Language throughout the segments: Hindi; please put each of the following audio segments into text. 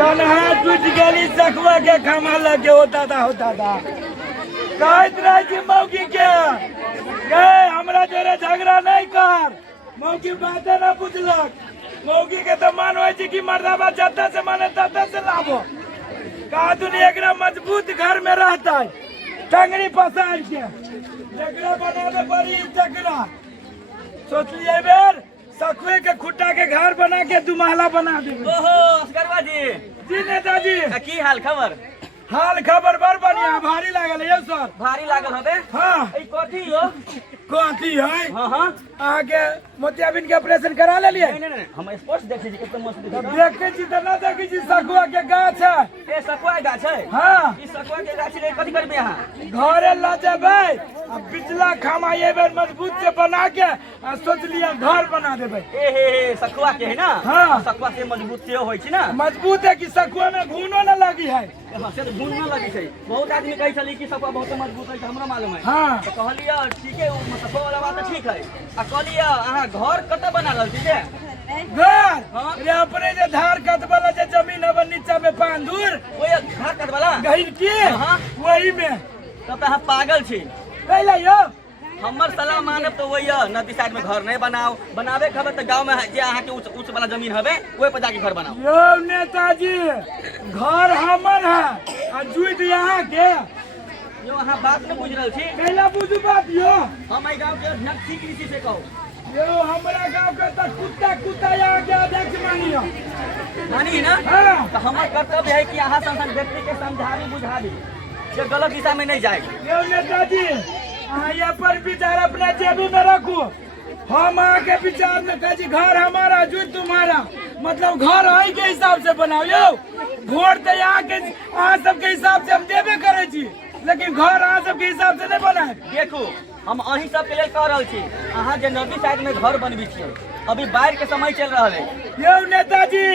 कन्हा टूट गली सखुआ के खामा लगे होता था कहत रहे कि मौगी के गए हमरा जोरे झगड़ा नहीं कर। मौगी बातें न बुझलक। मौगी के तो मन हो कि मर्दाबा जत्ता से माने तत्ता से लाभो कहा दुनिया एकरा मजबूत घर में रहता है टंगड़ी पसार के जगड़ा बनावे पड़ी जगड़ा सोचलिए बेर सखुए के खुट्टा के घर बना के दुमाला बना दे। ओहो असगरवा जी नेताजी की हाल खबर हाल खबर बड़ बढ़िया भारी लागल है सर। भारी लागल होबे। हाँ ई कथी हो कथी है हां हां आगे मोतियाबिंद के ऑपरेशन करा ले लिए। नहीं हम स्पोर्ट्स देखे छी कितना मस्त दिखा देखे छी त ना देखी छी सखुआ के गाछ है। ए सकुआ के गाछ है। हाँ ई सकुआ के गाछ रे कथी करबे यहां घरे ला जेबै अब पिछला खामा ये बेर मजबूत से बना के सोच लिया घर बना देबै। ए हे सकुआ के है ना। हाँ सकुआ से मजबूत से होई छी ना। मजबूत है कि सखुआ में घूनो न लगी है। हां से घून न लगी छै। बहुत आदमी कहै छली कि सकुआ बहुत मजबूत है हमरा मालूम है। हाँ तो कहलिए ठीक है सकुआ वाला बात ठीक है। आ कहलिए अहाँ घर कत बना रहल छी जे घर हाँ? रे अपने जे धार कट वाला जे जमीन है नीचा में पांदूर ओए घर कत वाला गहिर के हाँ? वही में तब अहाँ पागल छी। कैला यो हमर सलाह मानब तो वही नदी साइड में घर नहीं बनाओ बनावे खबे तो गांव में जे अहाँ के उच्च वाला जमीन हवे ओए पर जाके घर बनाओ। यो नेताजी घर हमर है आ जुइत यहाँ के यो अहाँ बात न बुझ रहल छी। कैला बुझू बात यो हम एहि गांव के अध्यक्ष छी कृषि से कहू यो हमरा गांव के त कुत्ता यहाँ के अध्यक्ष मानियो मानी ना। हाँ तो हमर कर्तव्य है कि अहाँ संसन व्यक्ति के समझावी बुझावी जे गलत दिशा में नहीं जाए। यो नेताजी अहाँ ये पर विचार अपना जेबी में रखू। हम आके विचार में कहे घर हमारा जुट तुम्हारा मतलब घर है के हिसाब से बनाओ यो वोट तो यहाँ के अहाँ सबके हिसाब से हम देबे करे छी लेकिन घर अहाँ सबके हिसाब से नहीं बनाए। देखू हम अहीं सब के लिए कह रहल छी अहाँ जे नदी साइड में घर बनबी छियै अभी बाढ़ के समय चल रहा है। यो नेताजी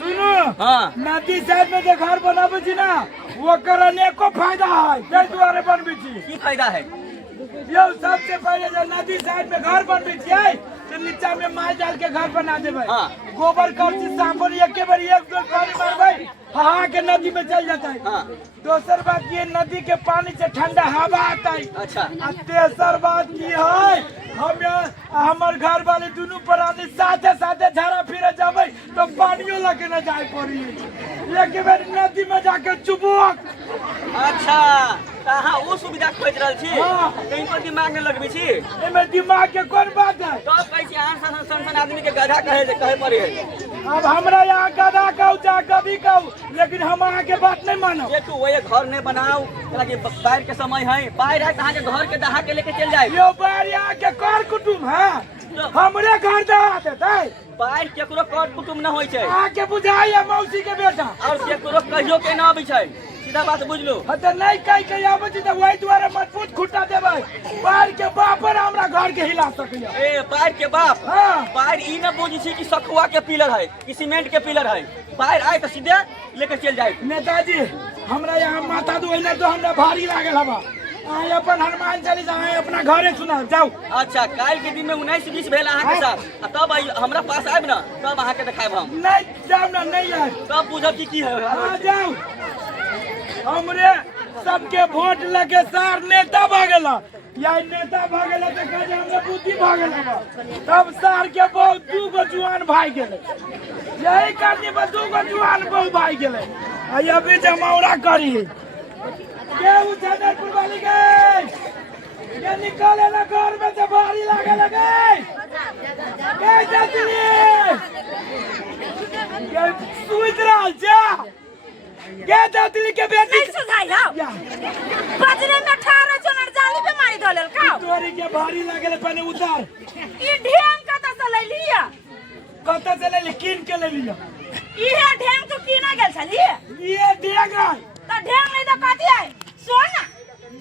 सुनो हाँ नदी साइड में जो घर बनाबे छी ना वो कर अनेको फायदा है ताहि दुआरे बनबे छी। की फायदा है यो सबसे पहले जो नदी साइड में घर बनबे छियै तो नीचा में माल डाल के घर बना देबै। हाँ गोबर करची साबुन एके बार एक दो पानी मारबै हाँ के नदी में चल जाता है। हाँ दोसर बात ये नदी के पानी से ठंडा हवा आता है। अच्छा आ तेसर बात की है हम हमर घर वाले दोनों प्राणी साथे साथे झाड़ा फिरे जाबै तो पानियो लेके न जाए पड़ी एक बार नदी में जाके चुबक। अच्छा तो अहाँ वो सुविधा खोज रहल छी। हाँ। कहीं पर दिमाग में लगबी छी एमे दिमाग के कौन बात है। तो कहै छी अहाँ सन आदमी के गधा कहे पड़े है। अब हमरा यहाँ गधा कहू चाहे गधी कहू लेकिन हम अहाँ के बात नहीं मानो। देखू वो घर नहीं बनाओ ताकि बाढ़ के समय है बाढ़ है अहाँ के घर के दहा के लेके चल जाए। यो बार यहाँ के कर कुटुम है हमरे घर दहा देते बाढ़ केकरो कर कुटुम न होय छै। आके बुझाइए मौसी के बेटा और केकरो कहियो के न अबै छै सीधा बात बुझ लो। तो नहीं कह के आबै छी तो वही द्वारा मजबूत खुट्टा देबै बाढ़ के बापर हमरा घर के हिला सकैया। ए बाढ़ के बाप हाँ बाढ़ ई न बुझी छी कि सखुआ के पिलर है कि सीमेंट के पिलर है बाढ़ आए तो सीधे लेकर चल जाए। नेताजी हमरा यहाँ माथा धोइले तो हमरा भारी लागल हवा अहाँ अपन हनुमान चालीसा अहाँ अपना घरे सुनाओ जाओ। अच्छा काल के दिन में 19-20 भेल अहाँ के साथ तब हमरा पास आब न तब अहाँ के देखाब हम नहीं जाओ ना नहीं आए तब बुझब की है। हाँ जाओ हमरे सबके वोट लगे सार नेता भागेला या नेता भागेला तो कहे हमरे बुद्धि भागेला तब सार के बहुत दू गो जुआन भाई गेले यही करनी में दू गो जुआन बहु भाई गेले आ अभी जमौरा करी के उठनपुर वाली गई ये निकाले ना घर में से भारी लागे लगे के जल्दी ये सुइतराल जा के जल्दी के बेटी नहीं सुझाई हां बजरे में 18 चनर जाली पे मारी धोलेल का तोरी के भारी लागले पहले उतार ई ढेंग कत से ले लिया कत से ले किन के ले लिया इहे ढेंग तो कीना गेल छली ये देगा तो ढेंग नहीं तो कथि है सोना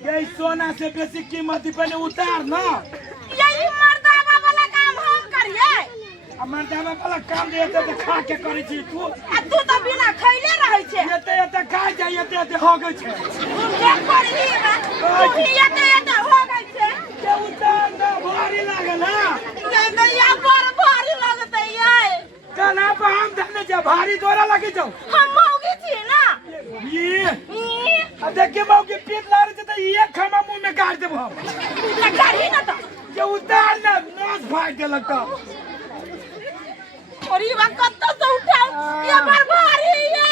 ये सोना से बेसी कीमत पहले उतार ना यही मर्दाना वाला काम हम करिए मर्दाना वाला काम देते तो खा के करी छी तू आ तू तो बिना खइले रहै छे एते खा जाय एते हो गई छे देख पड़ी है तू ही एते हो गई छे के उतार ना भारी लागल हां ये तो या पर भारी लगते ये कना पे हम धने जा भारी मेहरारी तोरा लगी जाओ हम मौगी छी ना ये ई अब देख के मौगी पीट ला रहे तो ये खामा मुंह में काट देबो हम करी ना तो ये उतार ना नाच फाड़ दे लगता और ये वक्त तो उठाओ ये बार भारी है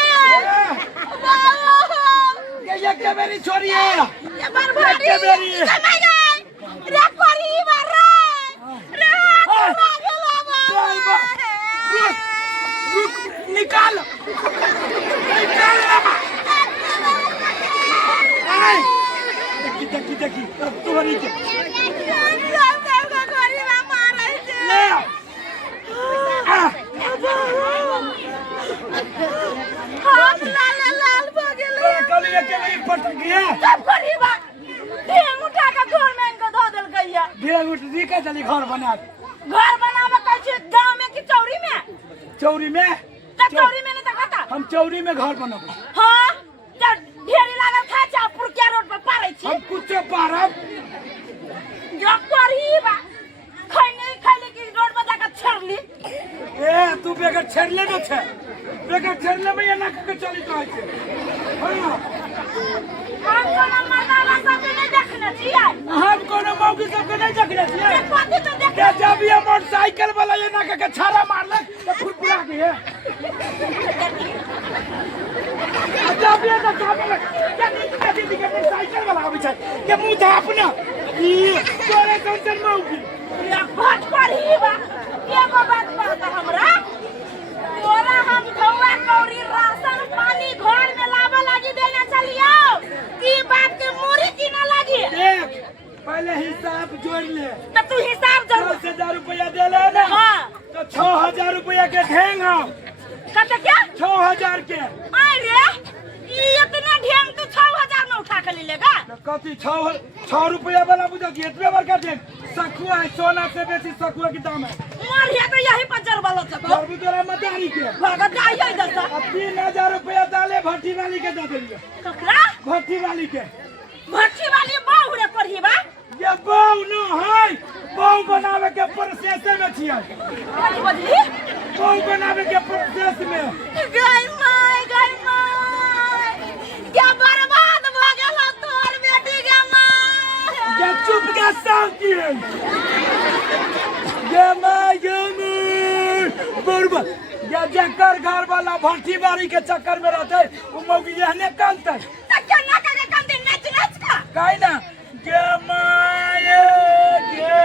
ये क्या मेरी छोरी है ये बार भारी क्या मेरी है कमाई गई रे करी बार रे लागे लावा रुक निकाल देखी तुम्हारी घर बना गाँव में कि चौरी में चौरी में चौरी में नहीं देखा हम चौरी में घर बनाबो हाँ ढेरी लागल खा चापुर के रोड पर पारे छी हम कुछ पारब जो करी बा खैले की रोड पर जाकर छरली ए तू बेगर छेड़ले न छे बेगर छेड़ले में ये ना के चली तो है हां हम कोनो मर्दाना सब नहीं देखने छियै हम कोनो मौगी सब के नहीं देखले छियै कथि तो देख के जब ये मोटरसाइकिल वाला ये ना के छाड़ा मारले तो फुरफुरा गए जब ये तो काबल के मोटरसाइकिल वाला आबै छै के मुंह धाप ना ई तोरे कंचन मौगी या भात पड़ी बा एगो बात कहता हमरा तोरा हम धौआ कौड़ी राशन पानी घर में लावा लागी देना चलियो की बात के मूरी की ना लागी देख पहले हिसाब जोड़ ले तो तू हिसाब जोड़ 10,000 रुपया दे ले ना हां तो 6,000 रुपया के ढेंग हम कहते क्या 6,000 के आई रे ये इतना ढेंग तो 6,000 में उठा के ले लेगा कथी 6 रुपया वाला बुझा कि इतने बड़का ढेंग सखुआ है सोना से बेसी सखुआ की दाम है मार है तो यही पर जर वाला सब और भी तोरा मदारी के भगत जाइए दसा अब 3,000 रुपया डाले भट्टी वाली के दे दिलिए ककरा भट्टी वाली के भट्टी वाली बाहु रे करही बा ये बाऊ न है बाऊ बनावे के प्रोसेस में छियै कथि बजली बाऊ बनावे के प्रोसेस में गई माय क्या बर्बाद भ गेल तोर बेटी के माय ये चुप के शांति है ये माय बर्बाद या जकर घर वाला भट्टी बारी के चक्कर में रहते वो मौगी यहने कांते त केना के कंदी नच नच का काई ना के माये के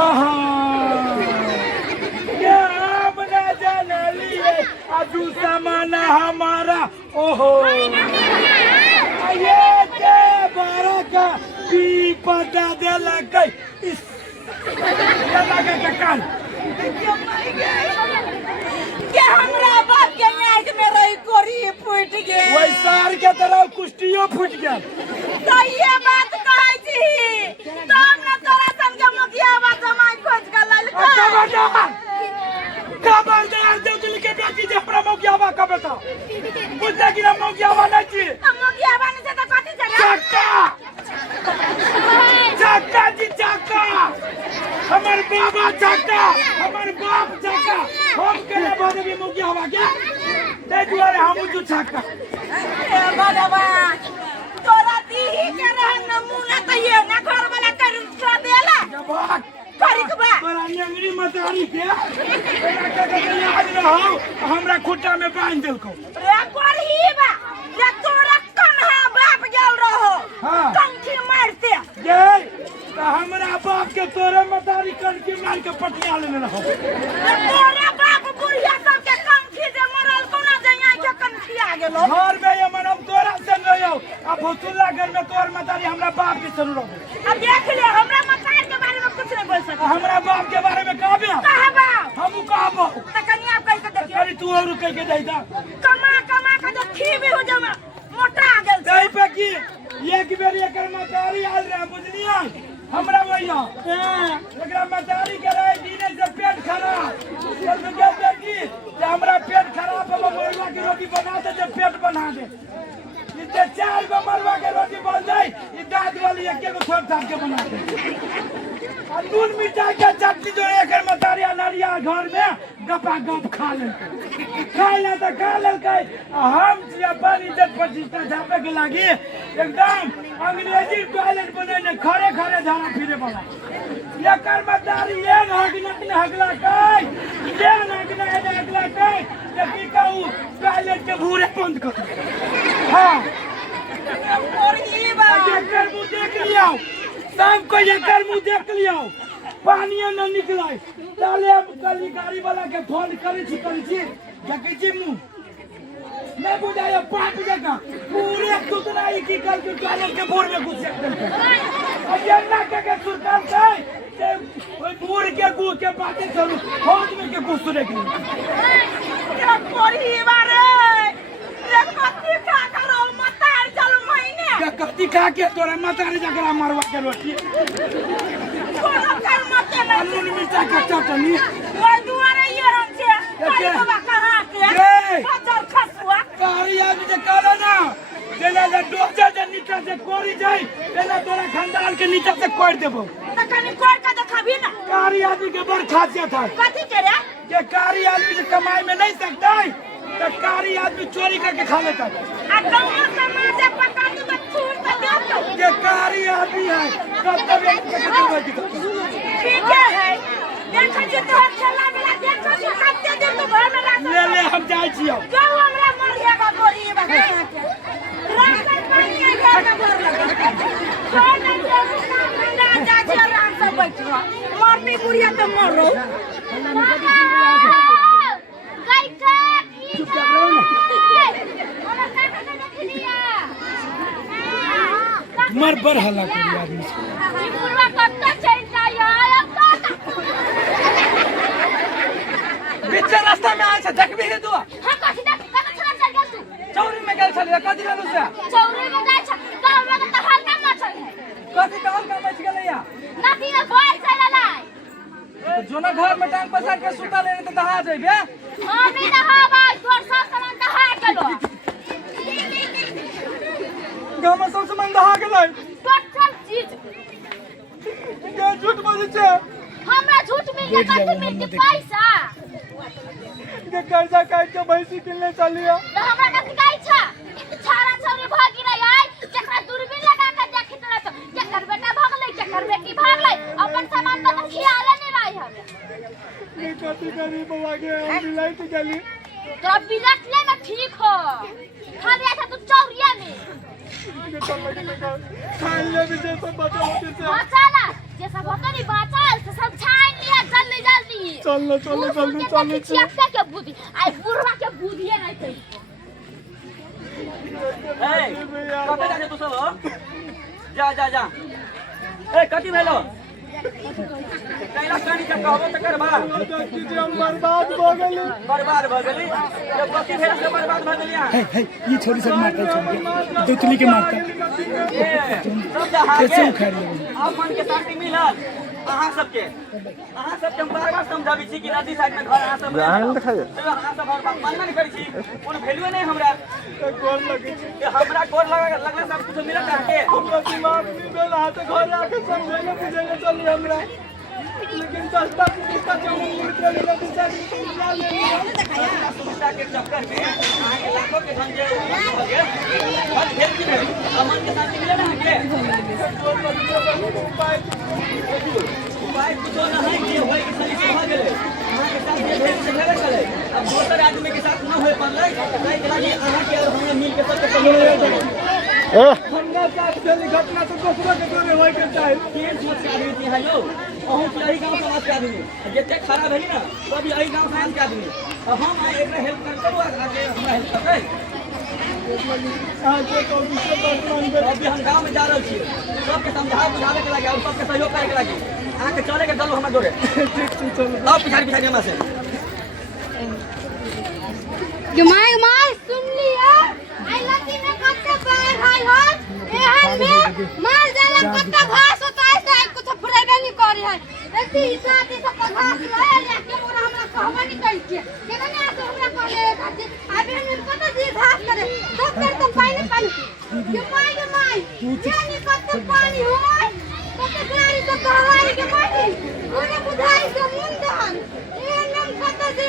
आहा ये हम न जानलिए अजू सामान हमारा ओहो ये के बारका पी पता दे लगे इस ये लगे के कान के हमरा बाप के आंख में रही कोरी फूट गेल वही सार के तरह कुश्तियों फूट गया तो ये बात कहै छी तब न तोरा सन के मुखिया बात जमाई खोज के ललका खबरदार दे दिल के बेटी जे हमरा मौगियावा का बेटा बुझले कि ना मौगियावा नहीं छी मुखिया बने से तो कथि चले चक्का जी चक्का हमर बाबा चक्का हमर बाप चक्का हम के बाद भी मौगियावा के दे दुआरे हम जो चक्का हे भगवान तोरा दीही के रह नमूना तो ये ना घर वाला कर देला जवाक करिकबा तोरा नेंगरी मतारी के तेरा के याद रहो हमरा खुट्टा में बांध देलको रे करही बा रे तोरा कन्हा बाप गेल रहो हां कंठी मारते ये तो हमरा बाप के तोरे मतारी कनकी मार के पटिया लेने रहो तोरा बाप बुढ़िया सब के कंठी जे मरल कोना जइया के कंठी आ गेलो घर में ये मन हम तोरा संग रहो अब भोसुल्ला घर में तोर मतारी हमरा बाप के संग रहो अब देख ले हमरा मतार के बारे में कुछ नहीं बोल सकता हमरा बाप के बारे में कहबे कहबा हम कहबो त कनी आप कह के देखिए अरे तू और कह के दई दा कमा कमा के जो खी भी हो जामा मोटा आ गेल दई पे की एक बेर एकर मतारी आल रहे बुझलिए हमरा भैया एकरा मतारी के रहे दिने से पेट खराब जब कहते की जे हमरा पेट खराब है मरवा की रोटी बना दे जे पेट बना दे इते 4 गो मरवा के रोटी बन जाए ई दाद वाली एक एगो छोट दाद के बना दे आ नून मिर्चा के चटनी जो एकर मतारी नारिया घर में गपा गप खा लेलकै खाइला त खा लेलकै हम अपन इज्जत प्रतिष्ठा झापे के लागी एकदम अंग्रेजी टॉयलेट बनेने खड़े खड़े झाड़ा फिरे वाला एकर मदारी ये हगला कई ये हगला कई जे की कहू टॉयलेट के भूरे बंद कर हां एकर मुंह देख लियो सब को एकर मुंह देख लियो पानी न निकलाय ताले अब कली गाड़ी वाला के फोन करे छी जकी जी मुंह मैं बुझाया पाप जगह पूरे सुतरा की कर के टॉयलेट के बोर में घुस सकते अब ये ना के सुरकार छै जे ओई बोर के गु के बातें चलू होद में के घुस रे के क्या कोरी बारे रे कत्ती का करो मतार चलो महीने क्या कत्ती का के तोरा मतारे जकरा मारवा के रोटी कोनो कर मते ना नून मिर्चा का चटनी ओए दुआरे ये हम छे काली बाबा कहां के बजर खसुआ कारी आदमी जे काला ना जेला जे डोजा जे नीचा से कोरी जाई तेला तोरा खानदान के नीचा से कोड़ देबो त कनी कोड़ के देखबी ना कारी आदमी के बड़ खासियत है कथि के रे के कारी आदमी से कमाई में नहीं सकता है तो कारी आदमी चोरी करके खा लेता है आ गांव समाज पका दू तो छूट तो दे दो ये कारी आदमी है कर्तव्य के ठीक है देखो जी तो चला मिला देखो जी कत्ते दिन तो घर में रात ले हम जाई छियो जो हमरा मर जाएगा गोरी बाबा के रात पानी है घर में भर लगा कोई नहीं ना जा जी आराम से बैठो मरती बुढ़िया तो मरो गई का चुपचाप रहो ना मर बर हल्ला करी आदमी से ई बुढ़वा कत्ते चल जाया बीच रास्ता में आए छै देखबी रे तू हां कथि देख कत छना चल गेल तू चौरी में गेल छलिए कथि लेलु से चौरी में जाय छ गांव में त हल्का मचल है कथि कहल का मच गेलैया नदी में भोर से ललाई जोना घर में टांग पसार के सुता ले त दहा जइबे हां भी दहा भाई तोर सब सामान दहा गेलो गांव में सब सामान दहा गेलै तोर सब चीज के झूठ बोलै छै हमरा झूठ मिल गया कथि मिलती पैसा के कर्जा काट के भैंसी किनले चलियो तो हमरा कथि कहै छ छारा छौरी भागी रही है जकरा दूरबीन लगा के देखित रह जकर बेटा भागलै जकर बेटी भागलै अपन सामान तो खियाले नहीं रही हम मैं कथि करी बवा के हम मिलाई तो चली तो बिलट ले ना ठीक हो खाली ऐसा तू चौरिया में के तो लगे खाई ले भी जे सब बचा होते से बचाला जे सब होता नहीं बचाल तो सब छान लिया जल्दी चल जल्दी चियक्ता के बुद्धि आई बुढ़वा के बुद्धिए नहीं थी ए कते जाके तू सब जा ए कथि भेलो कैला कानी के कहबो त करबा हम बर्बाद भ गेली जब कथि भेल से बर्बाद भ गेली ये छोरी सब मारता है दुतली के मारता सब जहां कैसे उखाड़ ले अब मन के शांति मिलल अहाँ सबके हम बार समझाबी छी कि नदी साइड में घर अहाँ सब अहाँ सब मानना नहीं करी छी कोनो वैल्यू नहीं हमरा गोर लगे हमरा कोर लगले सब कुछ मिलत है हमरा दिमाग में बेल हाथ घर आके समझेले बुझेले चली हमरा लेकिन सस्ता पुस्ता जो मुर्ते ले दिशा ले सुविधा के चक्कर में अहाँ के लाखों के धन जे हो गए बस भेल की नहीं अमन के शांति मिले ना के उपाय कुछ ना है कि होय के सही से भ गेले अहाँ के साथ ये भेल से लगे चले अब दोसर आदमी के साथ न होय पड़ले ताई के लागि अहाँ के और हमरा मिल के सबके हमरा साथ चली घटना तो दूसरा के जोरे होय के चाहे के सोच के आदमी थी हायो अहू के यही गांव समाज के आदमी जते खराब है ना तो अभी यही गांव समाज के आदमी अब हम आए एकरा हेल्प करते हो आगे हमरा हेल्प करते आज तो विषय वर्तमान में अभी हम गांव में जा रहल छी सबके समझा बुझावे के लागि और सबके सहयोग करे के लागि अहाँ के चले के चलो हमरा जोरे ठीक चलो आओ पिछाड़ी हमरा से माय सुन लिया आई लती ने कत्ते बाहर हाय हो एहन में मार जाला कत्ते घास होता है से कुछ फरेबे नहीं करे है एती हिसाब से सब घास लाए लेके मोरा हमरा कहबे नहीं कहि के केना ने आके हमरा कहले खाती आबे हम कत्ते जी घास करे डॉक्टर तो पानी माय जानी कत्ते पानी होय कत्ते गाड़ी तो कहवाई के पानी ओने बुझाई के मुंडन एहन में कत्ते जी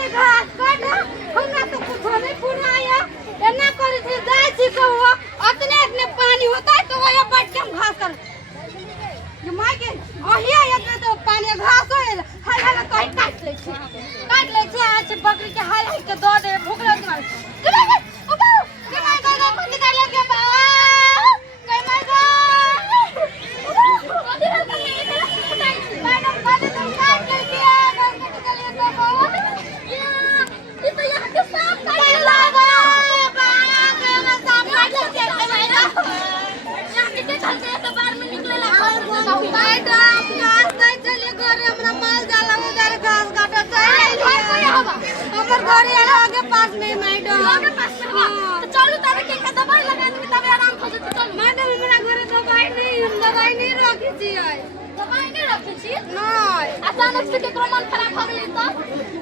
हमार घर यार आगे पास में मैडम आगे पास में बा तो चलू तब के दवाई लगा दी तब आराम हो जते चल मैडम हमरा घर दवाई नहीं रखी छियै दवाई नहीं रखी छी नहीं अचानक से केकरो मन खराब हो गेलै तो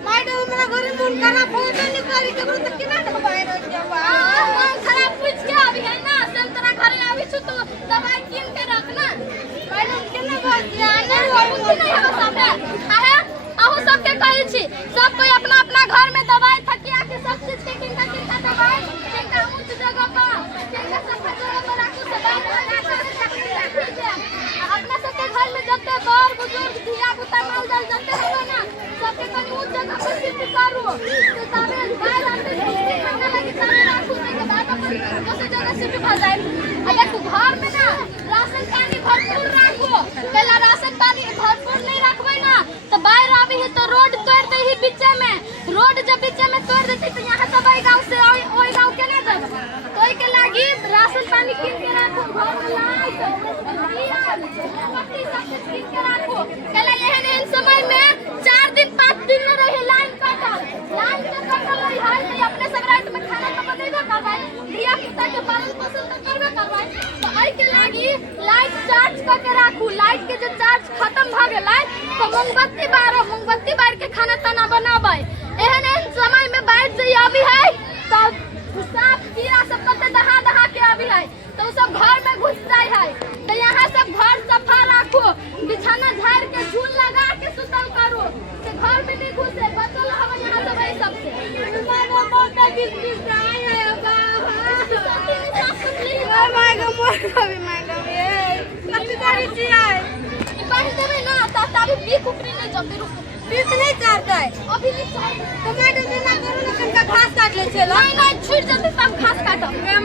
मैडम हमरा घर मन खराब हो गई करी केकरो त केना दवाई रख देबा मन खराब पूछ के अभी है ना से तोरा घर में आवी छु तो दवाई किन के रख ना मैडम केना बात जाने कुछ नहीं है सामने आहे अहू सबके कहै छी सब कोई अपना अपना घर में दवाई थकिया के सब चीज के किनका दवाई किनका ऊंच जगह पर किनका सफा जगह पर राखू से बात लगा के राखी दे अपना सबके घर में जते बड़ बुजुर्ग धिया पुता माल जाल जते हो ना सबके कनी ऊंच जगह पर शिफ्ट करू तो सारे बाहर आते खाना लगे सारे राखू के बाद अपन दूसरी जगह शिफ्ट हो जाए अगर तू घर में ना राशन पानी भरपूर राखू पहला राशन पानी भरपूर नहीं रखबै ना तो बाहर आवी है तो रोड तोड़ दे ही बीचे में रोड जब बीचे में तोड़ देती तो यहाँ सब गांव से ओई गांव के ना जब तो के लागी राशन पानी किन के राखू घर में लाइट पट्टी सब कुछ किन के राखू पहले एहन समय में 4 दिन 5 दिन में रहे लाइन कटल रही हाल नहीं अपने सब रात में खाना तो बनेबे करबै धिया पुता के पालन पोषण तो करबे करबै तो एई के लागी लाइट चार्ज करके राखू लाइट के जो चार्ज खत्म भ गेलै तो मोमबत्ती बार के खाना तना बनाबै एहन समय में बाढ़ जे आबी है तो साफ कीड़ा सब कते दहा के आबी है तो सब घर में घुस जाय है तो यहाँ सब घर सफा राखू बिछाना झाड़ के झूल लगा के सुतल करू से घर में नहीं घुसे बचल हवा यहाँ सब है सबसे मैडम बहुत बिस्किट आए है मैडम ये कति करी छियै बाढ़ देवे ना तारी बीक उपरी नहीं जब रुक बीस नहीं चाहता है अभी नहीं चाहे तो मैडम ने ना करू ना कनका घास काट ले छे नहीं छूट जल्दी सब घास काटो हमरा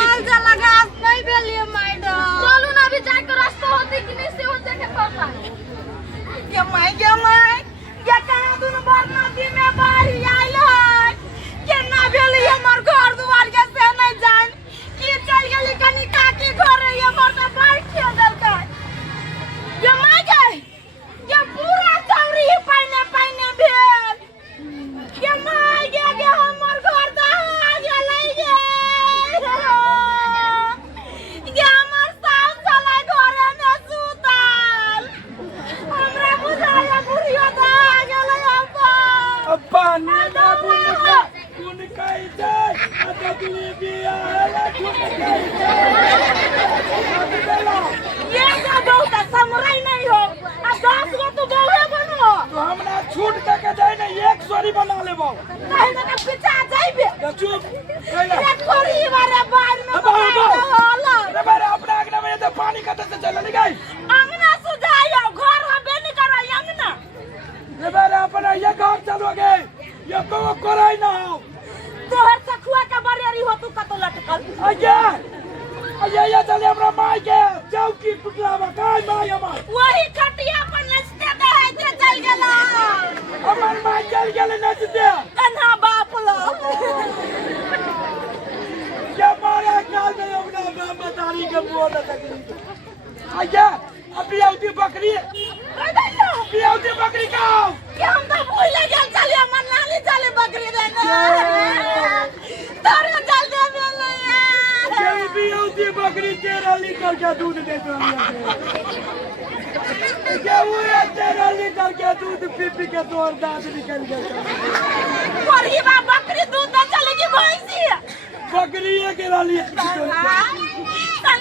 माल जा लगा नहीं भेलिए मैडम चलू ना अभी जाके रास्ता होते कि नहीं से हो जाके पड़ता के माय ये कहां दुनु बार नदी में बाढ़ आइल है केना भेली हमर घर दुआर के से नहीं जान की चल गेली कनी काकी घर है हमर त बाढ़ के देलकै ये माय गए ये पूरा चौरी पानी भेल ये माय गे हमर घर दहा गेलै गे ये हमर सास चलै घरे में सुतल हमरा बुझाया बुढ़िया दहा गेलै अब्बा ने बाबू कुन कहि जाय आता दुनी बिया हला कुन कहि जाय ये का बहुत समरई नहीं हो आ 10 गो तो बहुए बनो तो हमरा छूट दे के जाय ने एक सोरी बना लेबो नहीं ना पिछा जाइबे तो चुप कहला ये खोरी वाला बाढ़ में होला रे बारे अपना अंगना में तो पानी कते से चल गई अंगना सुझायो घर हबे नहीं करा अंगना रे बारे अपना ये घर चलोगे ये तो कराई ना हो तोहर सखुआ के बरेरी हो तू कतो लटकल ये चले हमरा माई के चौकी टुकलावा काय माई हमर वही खटिया पर नचते दे जे चल गेला हमर माई चल गेले नचते कन्हा बाप लो ये मारे काल में अपना बामदारी के बोल तक अभी आउती बकरी अभी आउती बकरी का कि हम तो भूल गए चले हमर नानी चले बकरी देने तोरे जल्दी मिले ये भी आउती बकरी 13 लीटर का दूध दे दो क्या हुआ 13 लीटर का दूध पी के तोर दांत निकल गया वही बा बकरी दूध तो चलेगी भैंसी बकरी के लाली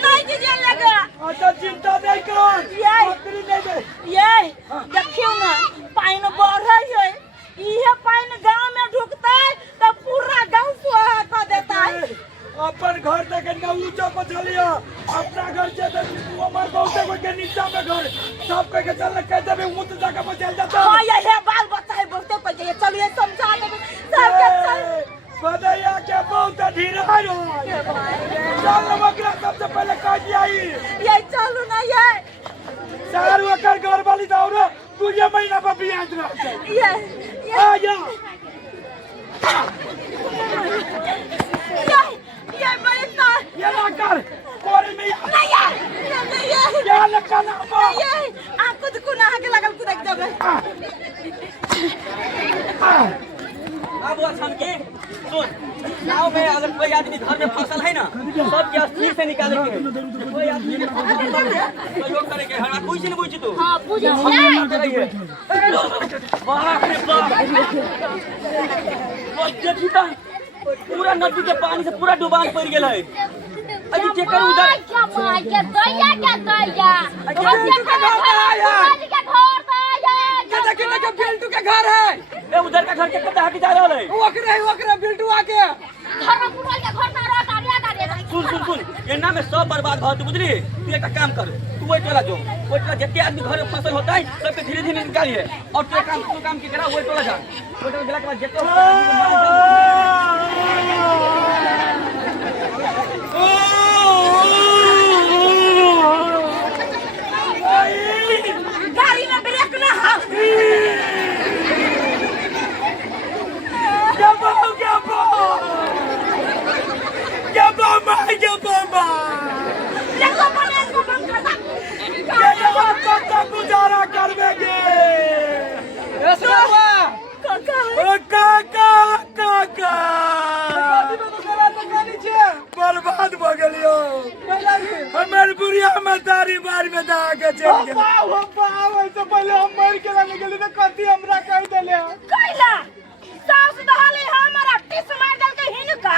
नहीं कीजिए लगा अच्छा चिंता नहीं कर बकरी नहीं दे ये देखियो ना पानी बढ़े है ये पानी गांव में ढुकता है तो पूरा गांव सुहा कर देता है अपन घर तक इनका ऊंचा पर चलिए अपना घर से तो हमारे बहुत के नीचा में घर सब कह के चलना कहते भी ऊंच जगह पर चल जाता हां ये बाल बच्चा है बहुते पर ये चलिए समझा देबे सबके चल बदैया के बहुत ढीला है चल बकरा सबसे पहले काट आई ये चलू ना ये चार एकड़ घर वाली दावरे तू ये महीना पर ब्याज रह ये आ जा ये बड़ा ये ना कर कोरे में नहीं क्या लगा ना ये आंख को ना आके लगल कुदक देबे अब वो छमकी सुन, गाँव में अगर कोई आदमी घर में फसल है ना, सब के अस्थिर से निकाले के कोई आदमी के सहयोग करे के हमरा कुछ नहीं पूछी तू। हां पूछे छियै बाप रे बाप, वो देखी त पूरा नदी के पानी से पूरा डुबान पड़ गेल है। अभी जेकर उधर क्या माय के दैया हम के घर आया के बिल्टू के घर है। ए उधर का घर के कदा हट जा रहल है। ओकरे बिल्टू आके घर में पुरल के घर तारा गाड़िया सुन एना में सब बर्बाद भ तू बुझली। तू एक काम कर, तू वही टोला जो, वही टोला जितने आदमी घर में फसल होता है सबके धीरे-धीरे निकालिए और तू काम की करा वही टोला जा। वही टोला गेला के बाद जितने गाड़ी में ब्रेक ना हो। गुजारा करवेगे बर्बाद भ गेलियो हमर बुढ़िया में तारी बार में दा के चल गेल। ऐसे पहले हम मर के लाने गेली त कथि हमरा कह देले कैला सास दहले हमरा टिस मार देल के हिनका।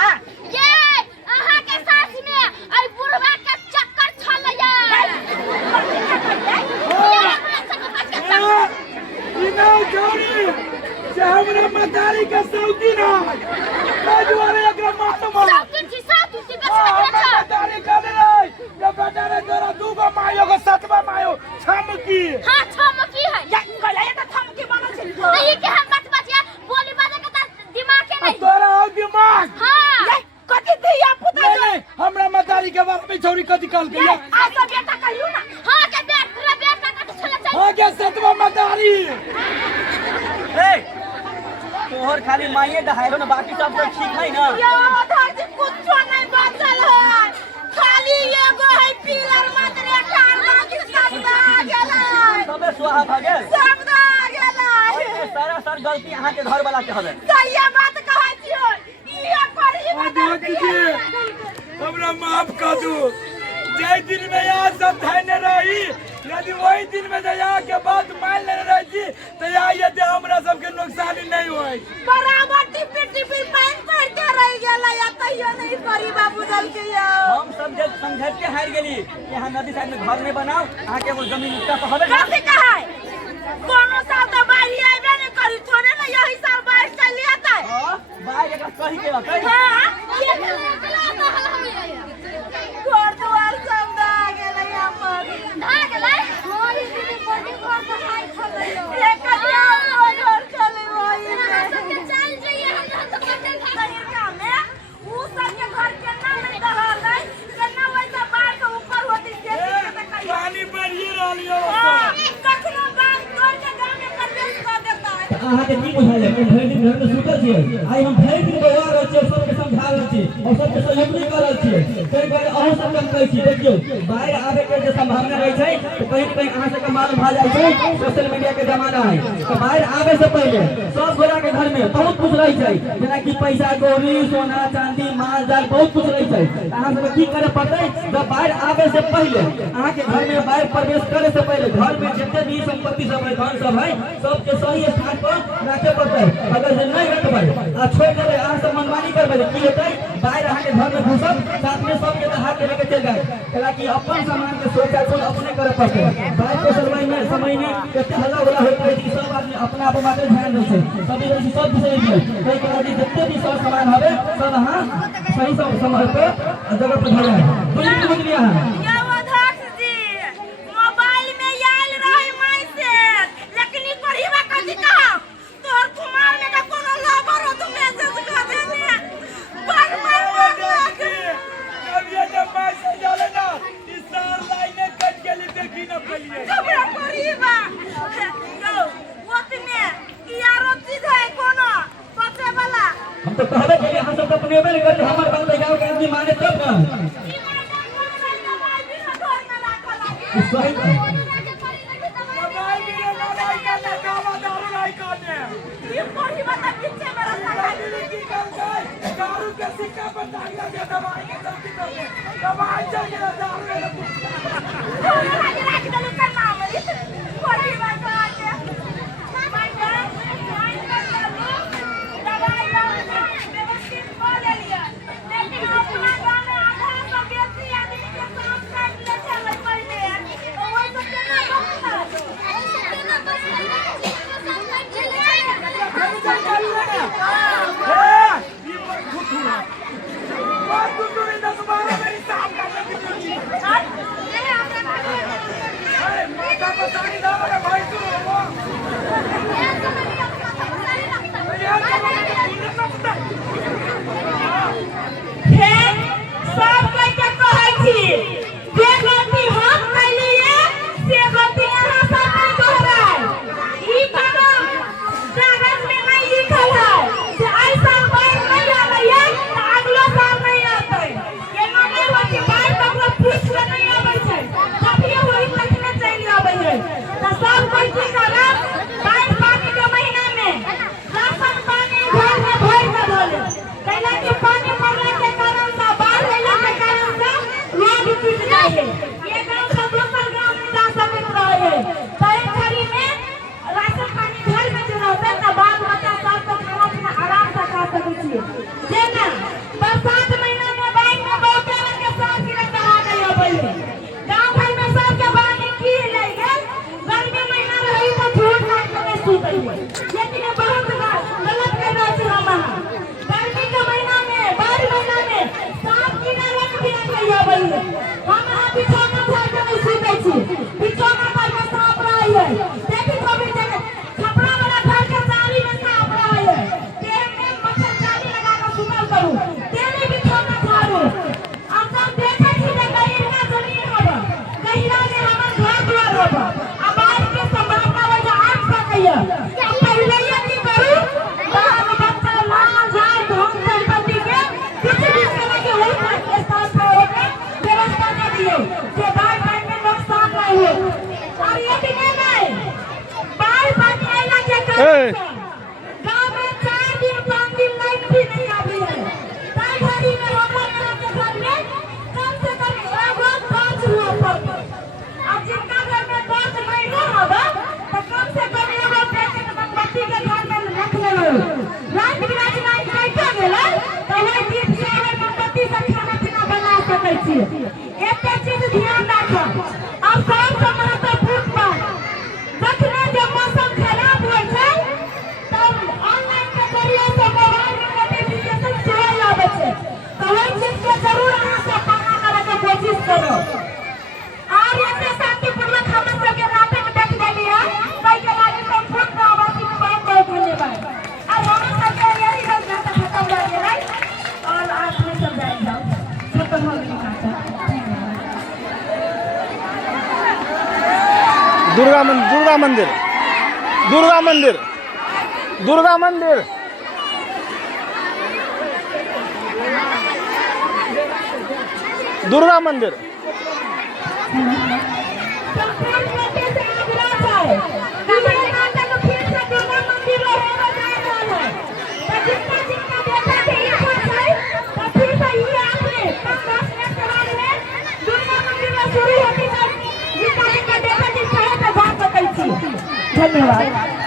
ये अहाँ के साथ में आई बुढ़वा के चक्कर छलैया इना जोड़ी से हमरा मतारी के सौती ना काजवारे एकरा मानो साथी बेच मतारी कर रे ये बेटा रे तोरा दूगो मायो के सातवा मायो छमकी। हां छमकी है या कहला ये त थमकी बनल छै। नहीं के हम बात बचिया बोली बाजे के त दिमाग के नहीं तोरा हो दिमाग। हां कथि धिया पुता नहीं हमरा मतारी के बारे में छोरी कथि कहल के आ सब बेटा कहियो ना। हां के बेटा का छले छै। हो गया सतवा मतारी। ए तोहर खाली माइए दहाइलो ना, बाकी सब तो ठीक है ना। यो धाजी कुछो नहीं बचल है, खाली एगो है पिलर मात्र ठार बाकी सब दा गेलै। सबे सुहा भ गेल, सब दा गेलै। सारा गलती अहाँ के घर वाला के हवे। सही बात कहै छियो, इहे करी हमरा माफ कर दू। जय दिन में यहाँ सब धैर्य रही, यदि वही दिन में दया के बात मान ले रही तो यहाँ यदि हमरा सबके नुकसानी नहीं होई। बराबर टिपी पानी पड़ते रह गेलै या तइयो नहीं करी बाबू दल के यो। हम सब जब समझ के हार गेली कि यहाँ नदी साइड में घर नहीं बनाओ, अहाँ के वो जमीन उसका तो हवे ना। कथि कहै कोनो साल तो बाढ़ी आइबे नहीं करी, थोड़े ना यही साल बाढ़ चली आता है। हां भाई एकरा कहि के कहि हां ये घर दुआर सब दा गेलै हमर धा गेलै मोरी दीदी बड़ी घर बनाई छलैया एक कटिया घर चले वही सब के चल जइए हम तो बटे तरीका में उ सब के घर केना नहीं दहलै, केना वैसा बाढ़ के ऊपर होती से पानी बढ़िए रहलियो। कखनो बांध तोड़ के गांव में प्रवेश कर देता है। अहाँ के की बुझाइल है? भरि दिन घर में सुतल छियै, आई हम भरि दिन बौआ रहल छियै, सबके समझा रहल छी और सबके सहयोग नहीं कर रहल छियै। कई बार अहूँ सब काम करै छी। देखियो बाढ़ि आबे के जे संभावना रहै छै तो कहीं न कहीं अहाँ सबके मालूम भऽ जाइ छै, सोशल मीडिया के जमाना है। तो बाढ़ि आबे से पहले सब गोरा के घर में बहुत कुछ रहै छै, जेना कि पैसा कौड़ी सोना चांदी माल जाल बहुत कुछ रहै छै। अहाँ सबके की करे पड़तै? जब बाढ़ि आबे से पहले अहाँ के घर में बाढ़ि प्रवेश करे से पहले घर में जितने भी संपत्ति सब है धन सब है सबके सही स्थान पर रखे पड़ते। अगर जे नहीं रखबै आ छोड़ देबै अहाँ सब मनमानी करबै तो की हेतै? बाढ़ि अहाँ के घर में घुसब, साथ में सबके तो हाथ लेके चल जाए। कला कि अपन सामान के सोचा खुद अपने करे पड़ते। बाढ़ि के समय में कते हल्ला होला होइत है कि सब आदमी अपना आप मात्र ध्यान दै छै। सभी लोग सब विषय में कई कला कि जितने भी सब सामान हवे सब अहाँ सही सब समय पे जगह पर धरे बुझलिए अहाँ। या अध्यक्ष जी मोबाइल में आयल रही मैसेज, लेकिन ई पढ़ीबा कथि कहा तोहर कुमार में का कोनो लवर हो तो मैसेज कर देने पर अब ये जब मैसेज आले ना इस सार लाइने कट गेली देखी न पलिए। हमरा पढ़ीबा यो ओतने की आरो चीज है कोनो बचे वाला। हम तो कहबे कि हम सब अपने में कर हमर बात गांव के आदमी माने तब ना। ई मैडम मोबाइल भी घर में राखल है। सही मोबाइल भी लड़ाई करने दावा दारू नहीं करने। ये कोठी वाला पीछे में रास्ता काट दारू के सिक्का पर टांगा के दवाई के चलती करके दवाई चल के दारू में थोड़ा आगे राख दले कर नाम है कोठी वाला आके माय गॉड ज्वाइन कर लो दवाई व्यवस्थित कर ले लिया लेकिन अपना गांव में आधा तो बेसी आदमी के काम काट ले चले पहले तो वही तो केना बचता दुर्गा मंदिर दुर्गा मंदिर दुर्गा मंदिर दुर्गा मंदिर धन्यवाद।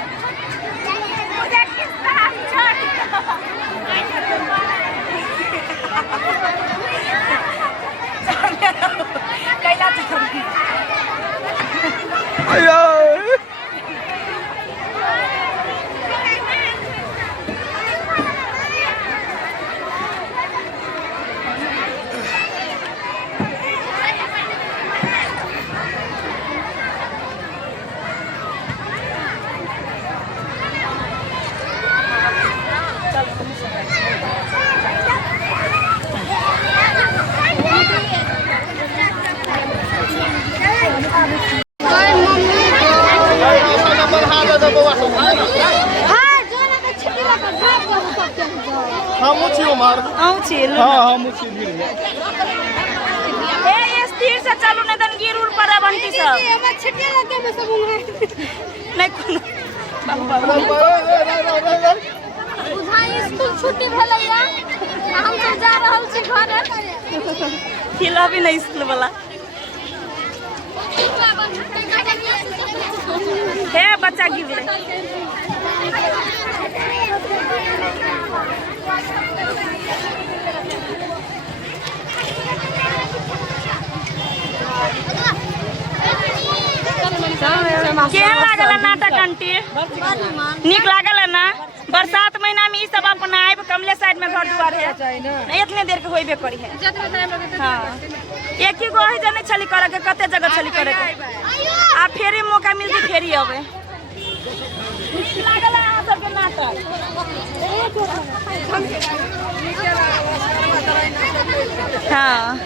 स्थिर से चलू नहीं तो गिर उड़ पड़ा बंटी सब नहीं बुझाइ स्कूल छुट्टी भेलैया हम सब जा रहल छी घरे खिलाबी नहीं स्कूल वाला हे बच्चा गिरले केहन लागल नाटक आंटी निक लागल है ना बरसात महीना में ई सब अपन आइब कमले साइड में घर दुआर है नहीं इतने देर के होइबे करी है हाँ एक ही गो है जने छली करे के कते जगह छली करे के आ फेरी मौका मिलती फेरी अबे निक लागल है अहाँ सबके नाटक हाँ